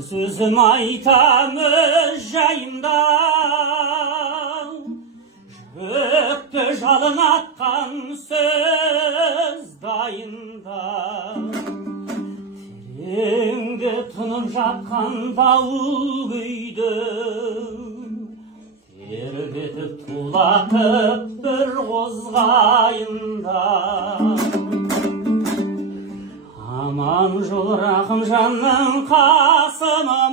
Сөзім айтамыз жайында, жүректі жалын атқан сөз дайында. Тереңде тұнып жатқан дауыл күйді, тербетіп тулатып бір қозғайында. Аман жол рақым жанның қасымынан,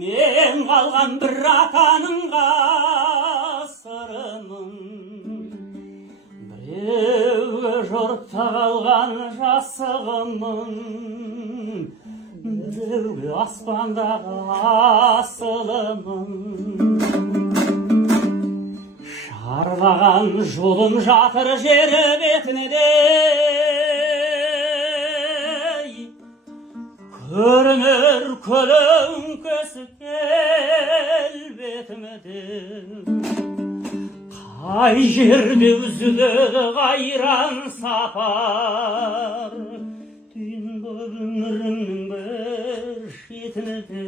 мен қалған бір атаның ғасырымын. Біреуге жорықта қалған жасығымын, біреуге аспандағы асылымын. Шарлаған жолым жатыр жер бетіне де, көрінер көлеңкесі келбетімде. Қай жерде үзіледі қайран сапар, түйін болып өмірімнің бір шетінде.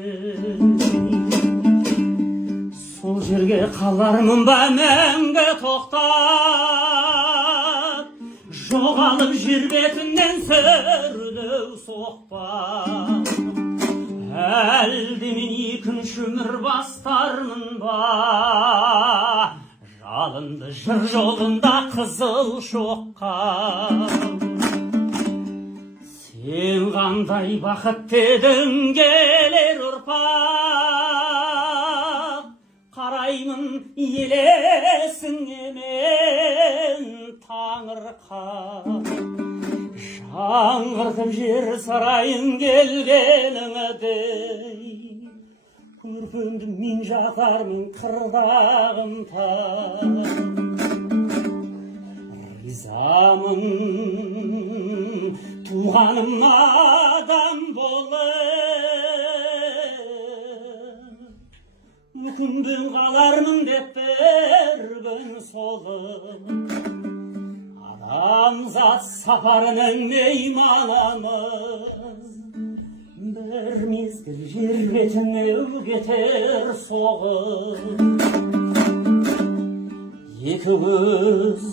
Сол жерге қалармын ба мәңгі тоқтап, жоғалып жер бетінен сүрлеу соқпақ. Әлде мен екінші өмір бастармын ба, жалынды жыр жолында қызыл шоққа. Сен қандай бақытты едің келер ұрпақ, қараймын елесіңе мен таңырқап. Жаңғыртып жер сарайын келгеніңдей, көрпемді мен жатармын қырдағымда. Ризамын туғаным адам болып, үкімбен қалармын деп бір күн солып. Адамзат сапарының мейманымыз, бір мезгіл жер бетіне кетер соғып. Екі көз,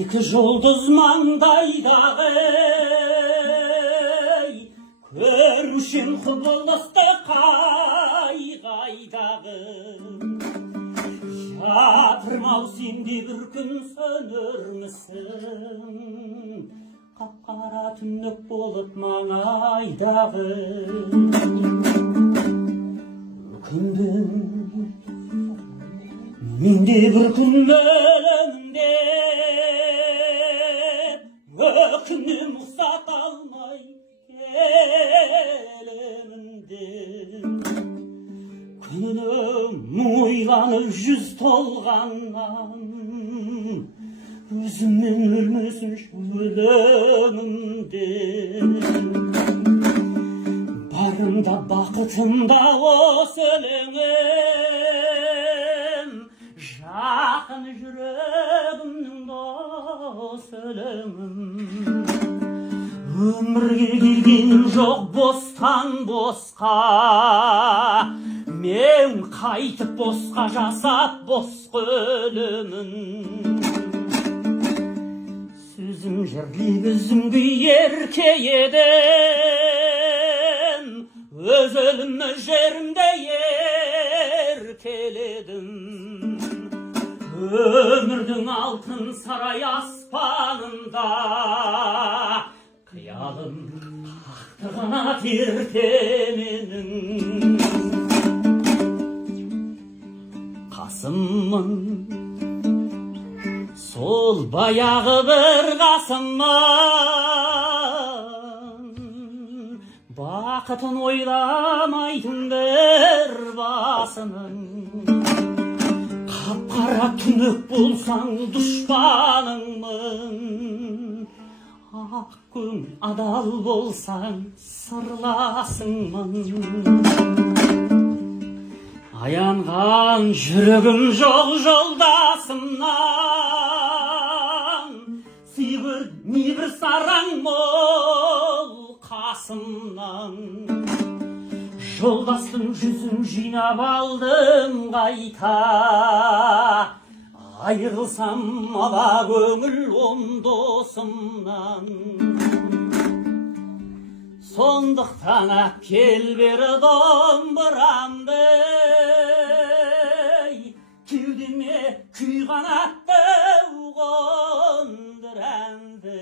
екі жұлдыз маңдайдағы, көрушім құбылысты қайдағы. Жатырмау сенде бір күн сөнермісің, қап-қара түнек болып маңайдағы. Өкінбін менде бір күн өлімінде, өкінем ұқсат алмай келемінде. Күнім ойланып жүз толғаннан, өзімнен өлмесін өлімінде. Барымда бақытымда осы өлеңім, жақын жүрегімнің дос өлеңім. Өмірге келгенім жоқ бостан босқа, мен қайтып босқа жасап босқа өлімін. Сөзім жырлап өзімді еркеледім, өз өлімі жерімде еркеледім. Өмірдің алтын сарай аспанында, қиялым қақты қанат ертеменің. Қасыммын, сол баяғы бір қасыммын, бақытын ойламайтын бір басының. Қап-қара түнек болсаң дұшпаныңмын, ақ көңіл адал болсаң сырласыңмын. Аянған жүрегім жоқ жолдасымнан, сүйгір небір сараң мол қасымнан. Жолдастың жүзін жинап алдым қайта, айырылсам ала көңіл он досымнан. Сондықтан әкел бері домбырамды, кеудеме күй қанатты қондыр әнді.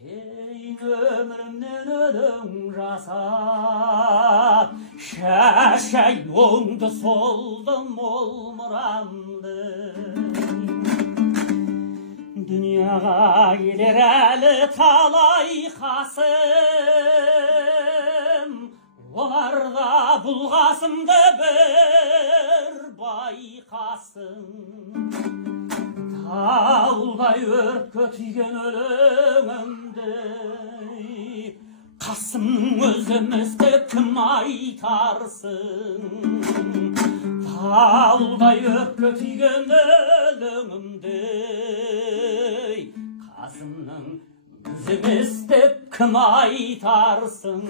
Берейін өмірімнен өлең жасап, шашай оңды солды мол мұрамды. Дүнияға келер әлі талай қасым, оларда бұл қасымды бір байқасын. Таудай өртке түйген өлеңімді қасымның өзі емес деп кім айтарсын. Таудай өртке түйген өлеңімді қасымның өзі емес деп кім айтарсын.